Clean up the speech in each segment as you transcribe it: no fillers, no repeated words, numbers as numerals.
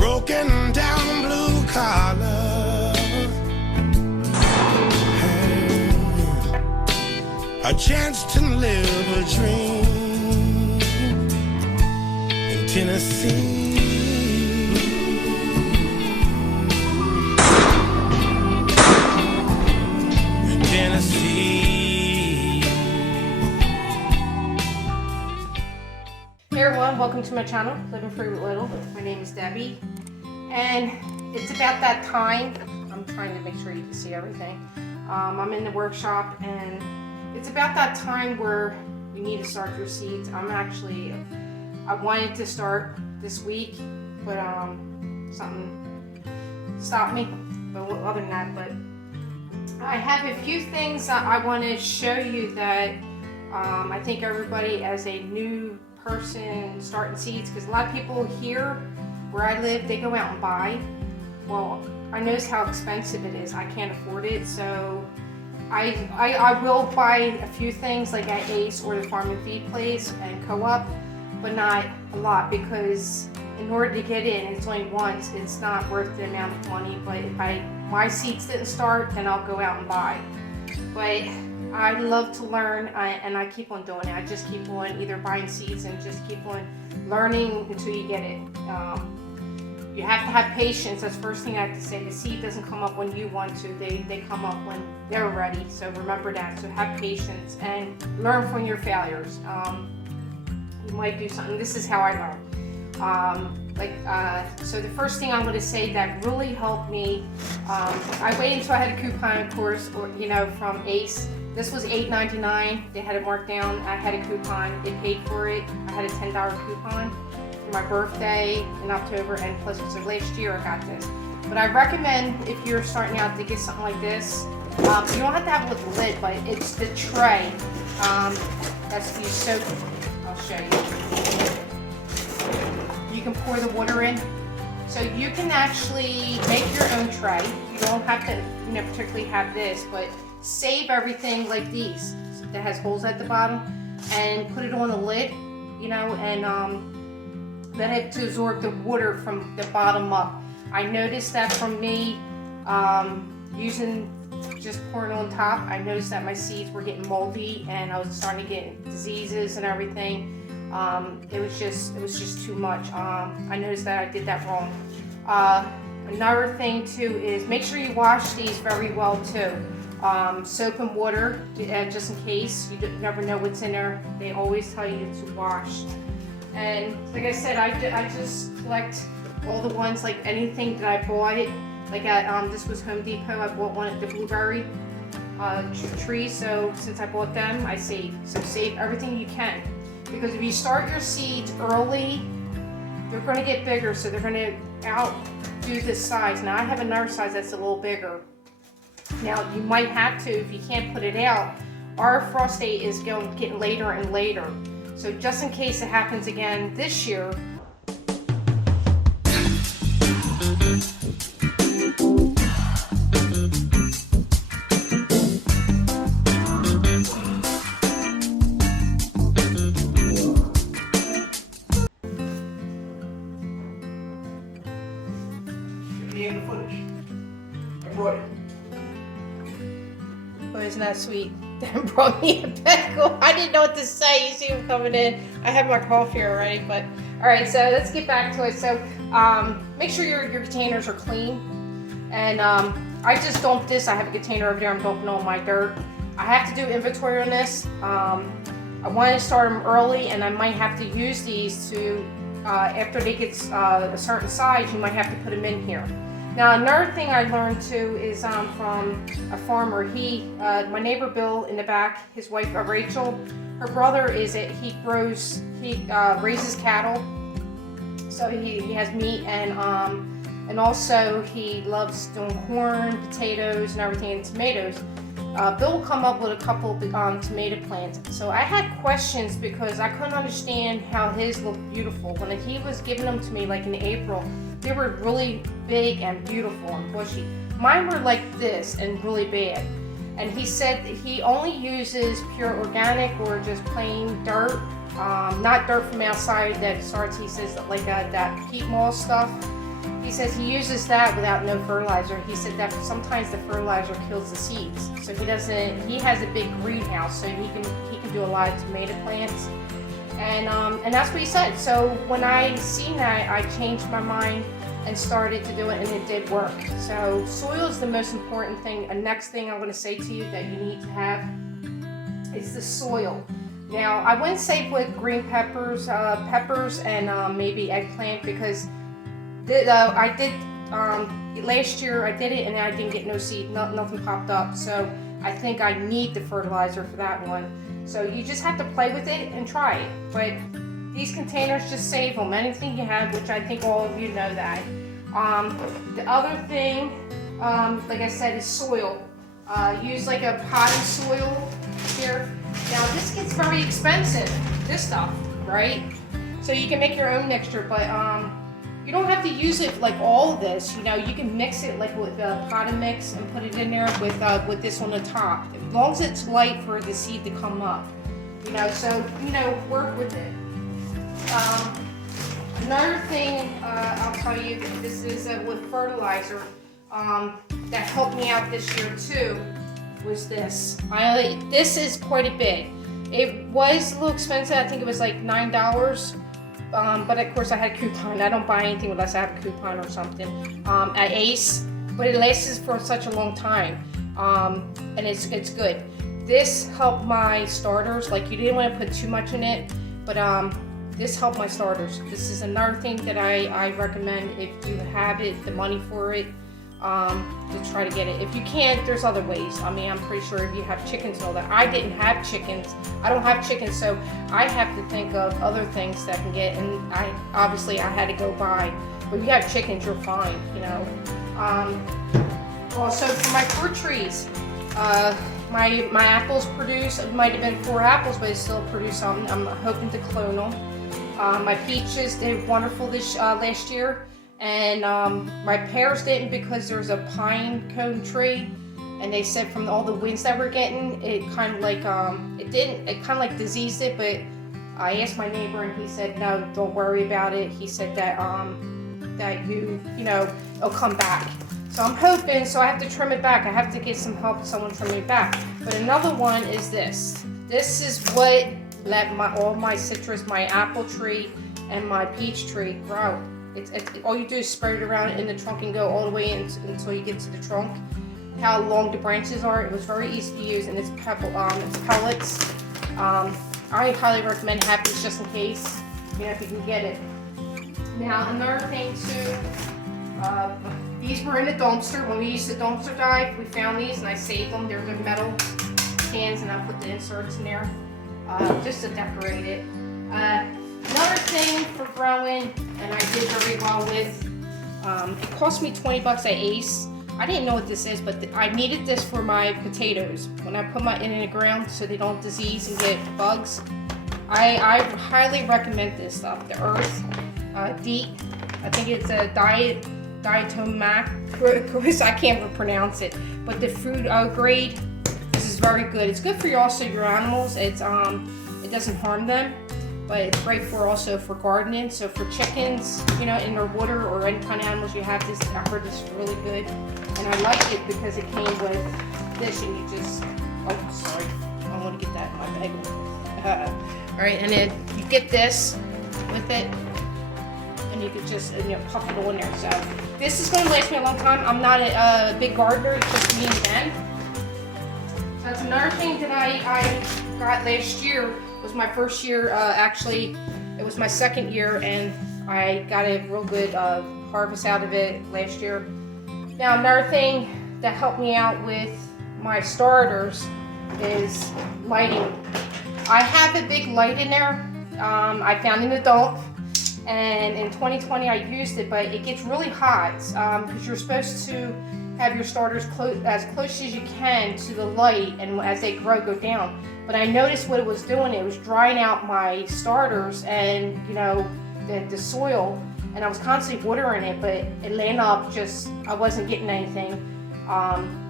broken down blue collar, a chance to live a dream in Tennessee. In Tennessee. Hey everyone, welcome to my channel, Living Free with Little. My name is Debbie, and it's about that time. I'm trying to make sure you can see everything. I'm in the workshop, and it's about that time where you need to start your seeds. I wanted to start this week, but something stopped me. But other than that, but I have a few things that I want to show you that I think everybody, as a new person starting seeds, because a lot of people here where I live, they go out and buy. Well, I notice how expensive it is. I can't afford it, so I will buy a few things like at Ace or the Farm and Feed place and Co-op, but not a lot, because in order to get in, it's only once, it's not worth the amount of money. But if my seeds didn't start, then I'll go out and buy. But I love to learn, and I keep on doing it. I just keep on either buying seeds and just keep on learning until you get it. You have to have patience. That's the first thing I have to say. The seed doesn't come up when you want to. They come up when they're ready. So remember that. So have patience and learn from your failures. You might do something. This is how I learn. So the first thing I'm going to say that really helped me, I waited until I had a coupon, of course, or from Ace. This was $8.99. They had it marked down. I had a coupon. It paid for it. I had a $10 coupon for my birthday in October, and plus it was last year I got this. But I recommend, if you're starting out, to get something like this. You don't have to have it with the lid, but it's the tray. That's the soap. I'll show you. You can pour the water in. So you can actually make your own tray. You don't have to particularly have this, but save everything like these that has holes at the bottom and put it on a lid, and let it to absorb the water from the bottom up. I noticed that from me just pouring on top, I noticed that my seeds were getting moldy and I was starting to get diseases and everything. It was just too much. I noticed that I did that wrong. Another thing too is make sure you wash these very well too. Soap and water, just in case. You never know what's in there. They always tell you to wash. And like I said, I just collect all the ones, like anything that I bought. Like at this was Home Depot. I bought one at the blueberry tree. So since I bought them, I save. So save everything you can, because if you start your seeds early, they're going to get bigger. So they're going to outdo this size. Now I have another size that's a little bigger. Now you might have to, if you can't put it out. Our frost date is getting later and later. So just in case it happens again this year. In the footage. I brought it. Oh, isn't that sweet? Dan brought me a pickle. I didn't know what to say. You see him coming in. I have my coffee already, but all right. So let's get back to it. So make sure your containers are clean. And I just dumped this. I have a container over there. I'm dumping all my dirt. I have to do inventory on this. I want to start them early, and I might have to use these to after they get a certain size. You might have to put them in here. Now another thing I learned too is from a farmer. My neighbor Bill in the back, his wife Rachel, her brother he raises cattle, so he has meat, and also he loves doing corn, potatoes, and everything, and tomatoes. Bill will come up with a couple of tomato plants. So I had questions because I couldn't understand how his looked beautiful. When he was giving them to me, like in April, they were really big and beautiful and bushy. Mine were like this and really bad. And he said that he only uses pure organic or just plain dirt, not dirt from outside that starts, he says, like that peat moss stuff. he says he uses that without no fertilizer. He said that sometimes the fertilizer kills the seeds. So he has a big greenhouse, so he can do a lot of tomato plants. And that's what he said. So when I seen that, I changed my mind and started to do it, and it did work. So soil is the most important thing. The next thing I'm going to say to you that you need to have is the soil. Now, I wouldn't say with green peppers, and maybe eggplant, because I did last year. I did it and I didn't get no seed, nothing popped up. So I think I need the fertilizer for that one. So you just have to play with it and try it. But these containers, just save them. Anything you have, which I think all of you know that. The other thing, like I said, is soil. Use like a potting soil here. Now this gets very expensive, this stuff, right? So you can make your own mixture, but you don't have to use it like all of this. You know, you can mix it like with a potting mix and put it in there with this on the top. As long as it's light for the seed to come up. You know, so work with it. Another thing I'll tell you, this is with fertilizer that helped me out this year too, was this. This is quite a bit. It was a little expensive. I think it was like $9. But of course I had a coupon. I don't buy anything unless I have a coupon or something at Ace. But it lasts for such a long time, and it's good. This helped my starters. Like, you didn't want to put too much in it, but this helped my starters. This is another thing that I recommend if you have it, the money for it, to try to get it. If you can't, there's other ways. I mean, I'm pretty sure if you have chickens and all that. I didn't have chickens. I don't have chickens, so I have to think of other things that I can get, and I had to go buy. But if you have chickens, you're fine, you know. Also, for my fruit trees, my apples produce, it might have been 4 apples, but it still produced some. I'm hoping to clone them. My peaches did wonderful this last year. And my pears didn't, because there's a pine cone tree, and they said from all the winds that we're getting, it kind of like it kind of like diseased it. But I asked my neighbor, and he said, no, don't worry about it. He said that it'll come back. So I'm hoping. So I have to trim it back. I have to get some help with someone trimming it back. But another one is this. This is what let all my citrus, my apple tree, and my peach tree grow. It's all you do is spread it around in the trunk and go all the way until you get to the trunk. How long the branches are. It was very easy to use, and it's pellets. I highly recommend having this just in case, if you can get it. Now, another thing too, these were in the dumpster. When we used to dumpster dive, we found these and I saved them. They're the metal cans, and I put the inserts in there just to decorate it. Another thing for growing, and I did very well with, it cost me $20 at Ace. I didn't know what this is, but I needed this for my potatoes. When I put in the ground so they don't disease and get bugs, I highly recommend this stuff. The Earth Deep, I think it's a Diatomac. Of course, I can't pronounce it, but the food grade, this is very good. It's good for your animals. It doesn't harm them. But it's great also for gardening. So for chickens, in their water, or any kind of animals you have, this, I heard this is really good. And I like it because it came with this, and you just, oh, sorry, I don't want to get that in my bag. All right, and then you get this with it, and you could just, pop it on there. So this is going to last me a long time. I'm not a big gardener, it's just me and Ben. So that's another thing that I got last year. It was my first year, actually, it was my second year, and I got a real good harvest out of it last year. Now, another thing that helped me out with my starters is lighting. I have a big light in there. I found in the dump, and in 2020 I used it, but it gets really hot because you're supposed to have your starters as close as you can to the light, and as they grow, go down. But I noticed what it was doing. It was drying out my starters and the soil, and I was constantly watering it, but it landed up I wasn't getting anything.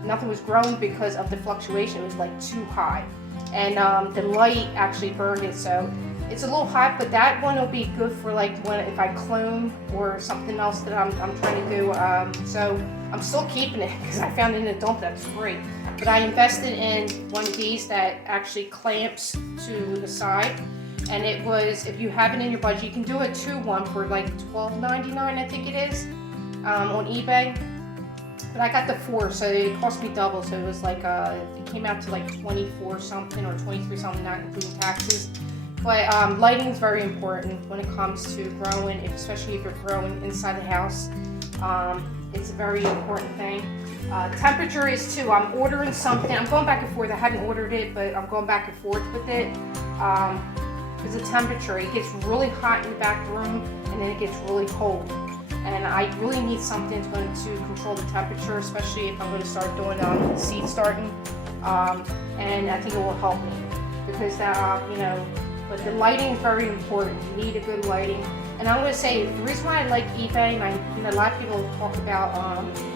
Nothing was growing because of the fluctuation. It was like too high, and the light actually burned it. So It's a little hot, but that one will be good for like if I clone or something else that I'm trying to do. So I'm still keeping it because I found it in a dump that's free. But I invested in one of these that actually clamps to the side. And it was, if you have it in your budget, you can do a 2-1 for like $12.99, I think it is, on eBay. But I got the 4, so it cost me double. So it was like, it came out to like 24 something or 23 something, not including taxes. But lighting is very important when it comes to growing, especially if you're growing inside the house. It's a very important thing. Temperature is too. I'm ordering something. I'm going back and forth. I hadn't ordered it, but I'm going back and forth with it. Because the temperature, it gets really hot in the back room, and then it gets really cold. And I really need something that's going to control the temperature, especially if I'm going to start doing seed starting. And I think it will help me because that, you know. But the lighting is very important. You need a good lighting. And I'm going to say, the reason why I like eBay, and a lot of people talk about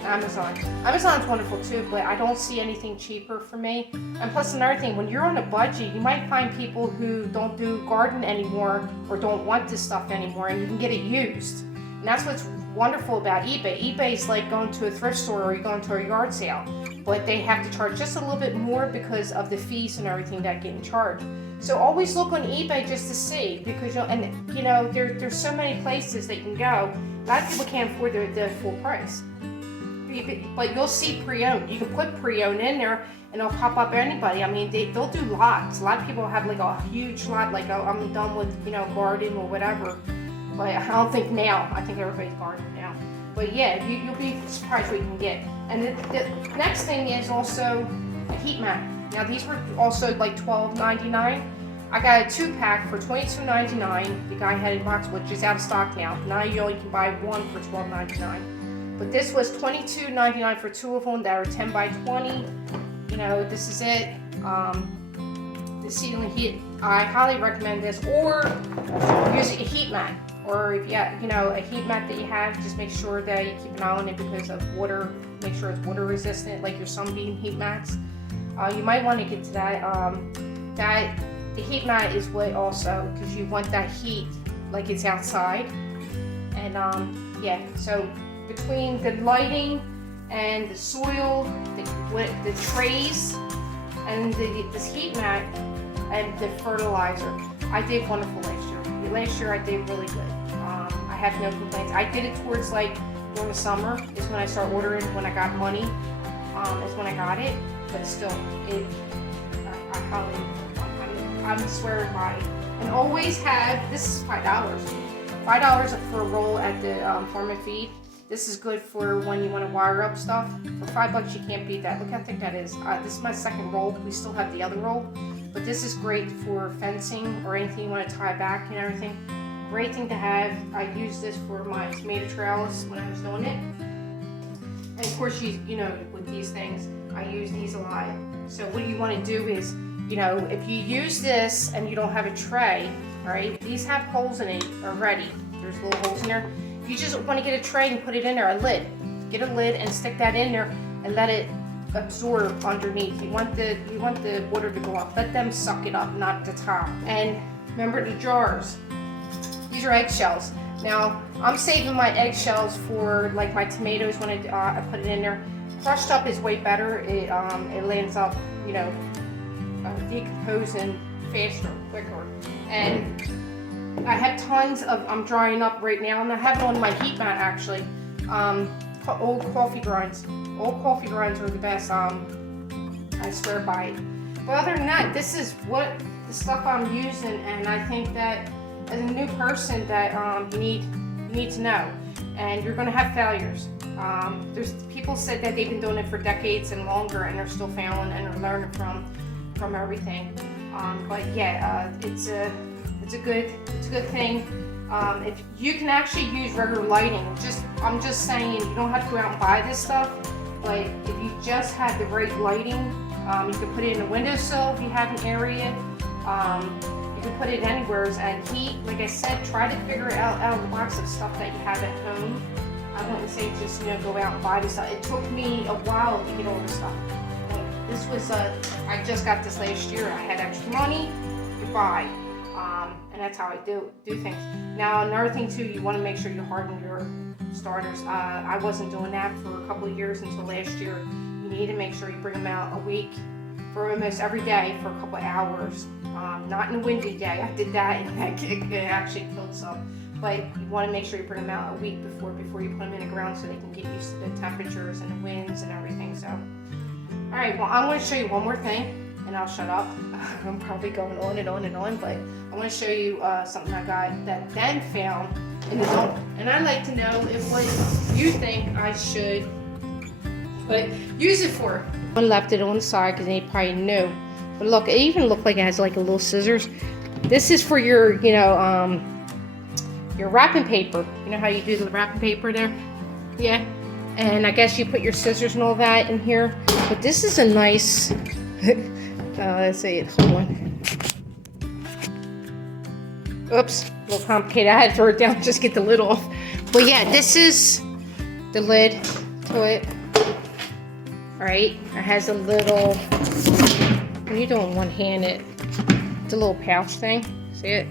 Amazon. Amazon's wonderful too, but I don't see anything cheaper for me. And plus another thing, when you're on a budget, you might find people who don't do garden anymore or don't want this stuff anymore, and you can get it used. And that's what's wonderful about eBay. eBay's like going to a thrift store or you're going to a yard sale, but they have to charge just a little bit more because of the fees and everything that get charged. So always look on eBay just to see, because there's so many places that you can go. A lot of people can't afford the full price, but you'll see pre-owned. You can put pre-owned in there, and it'll pop up anybody. I mean, they'll do lots. A lot of people have like a huge lot, like, oh, I'm done with garden or whatever. But I don't think now. I think everybody's gardening now. But yeah, you'll be surprised what you can get. And the next thing is also a heat mat. Now these were also like $12.99. I got a 2-pack for $22.99. The guy had it in box, which is out of stock now. Now you only can buy one for $12.99. But this was $22.99 for 2 of them that are 10 by 20. This is it. The ceiling heat. I highly recommend this. Or use a heat mat. Or if you have, a heat mat that you have, just make sure that you keep an eye on it because of water. Make sure it's water resistant, like your sunbeam heat mats. You might want to get to that. The heat mat is what also, because you want that heat like it's outside. And yeah, so between the lighting and the soil, the trays, and this heat mat and the fertilizer, I did wonderful last year. Last year I did really good. I have no complaints. I did it towards like during the summer is when I start ordering. When I got money, is when I got it. But still, I'm swearing by it. And always have, this is $5. $5 for a roll at the Farm and Feed. This is good for when you want to wire up stuff. For $5, you can't beat that. Look how thick that is. This is my second roll. We still have the other roll. But this is great for fencing or anything you want to tie back and everything. Great thing to have. I use this for my tomato trellis when I was doing it. And of course, with these things, I use these a lot. So what you want to do is, if you use this and you don't have a tray, right? These have holes in it already. There's little holes in there. You just want to get a tray and put it in there, a lid. Get a lid and stick that in there and let it absorb underneath. You want the water to go up. Let them suck it up, not the top. And remember the jars. These are eggshells. Now I'm saving my eggshells for like my tomatoes when I put it in there. Crushed up is way better. It lands up, decomposing faster, quicker. And I have tons of, I'm drying up right now, and I have it on my heat mat actually. Old coffee grinds. Old coffee grinds are the best. I swear by it. But other than that, this is what the stuff I'm using, and I think that as a new person that you need to know, and you're going to have failures. There's people said that they've been doing it for decades and longer, and they're still failing and they're learning from everything. But yeah, it's a good thing. If you can actually use regular lighting, I'm just saying you don't have to go out and buy this stuff. But if you just have the right lighting, you can put it in a windowsill if you have an area. You can put it anywhere. And heat, like I said, try to figure out of the box of stuff that you have at home. I wouldn't say just go out and buy this stuff. It took me a while to get all this stuff. Like, this was I just got this last year. I had extra money to buy. And that's how I do things. Now, another thing too, you want to make sure you harden your starters. I wasn't doing that for a couple of years until last year. You need to make sure you bring them out a week for almost every day for a couple of hours. Not in a windy day. I did that and it actually killed some. But you want to make sure you bring them out a week before you put them in the ground so they can get used to the temperatures and the winds and everything. So, all right, well, I'm going to show you one more thing and I'll shut up. I'm probably going on and on and on, but I want to show you something I got that Ben found in his own. And I'd like to know if what you think I should use it for. I left it on the side because they probably knew. But look, it even looked like it has like a little scissors. This is for your, your wrapping paper. You know how you do the wrapping paper there? Yeah. And I guess you put your scissors and all that in here. But this is a nice, let's see it, hold on. Oops, a little complicated. I had to throw it down, just get the lid off. But yeah, this is the lid to it. All right, it has a little, when you're doing one-handed, it's a little pouch thing, see it?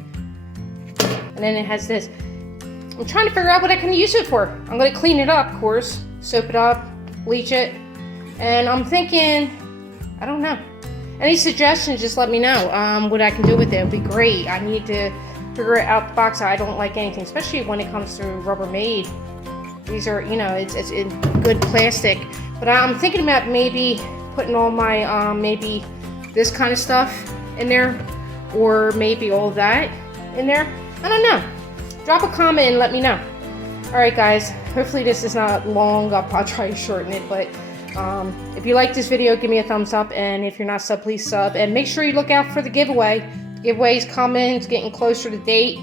And then it has this. I'm trying to figure out what I can use it for. I'm gonna clean it up, of course, soap it up, bleach it. And I'm thinking, I don't know. Any suggestions, just let me know what I can do with it. It'd be great. I need to figure it out the box. I don't like anything, especially when it comes to Rubbermaid. These are, it's in good plastic. But I'm thinking about maybe putting all my, maybe this kind of stuff in there, or maybe all that in there. I don't know. Drop a comment and let me know. All right, guys. Hopefully this is not long. I'll try to shorten it, but if you like this video, give me a thumbs up, and if you're not sub, please sub, and make sure you look out for the giveaway. The giveaway is coming. It's getting closer to date.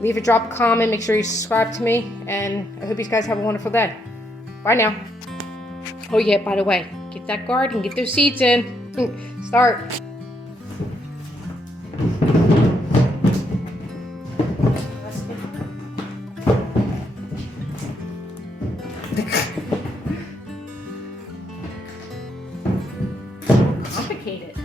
Leave a drop a comment. Make sure you subscribe to me, and I hope you guys have a wonderful day. Bye now. Oh yeah, by the way, get that garden, get those seeds in. Start. Complicated.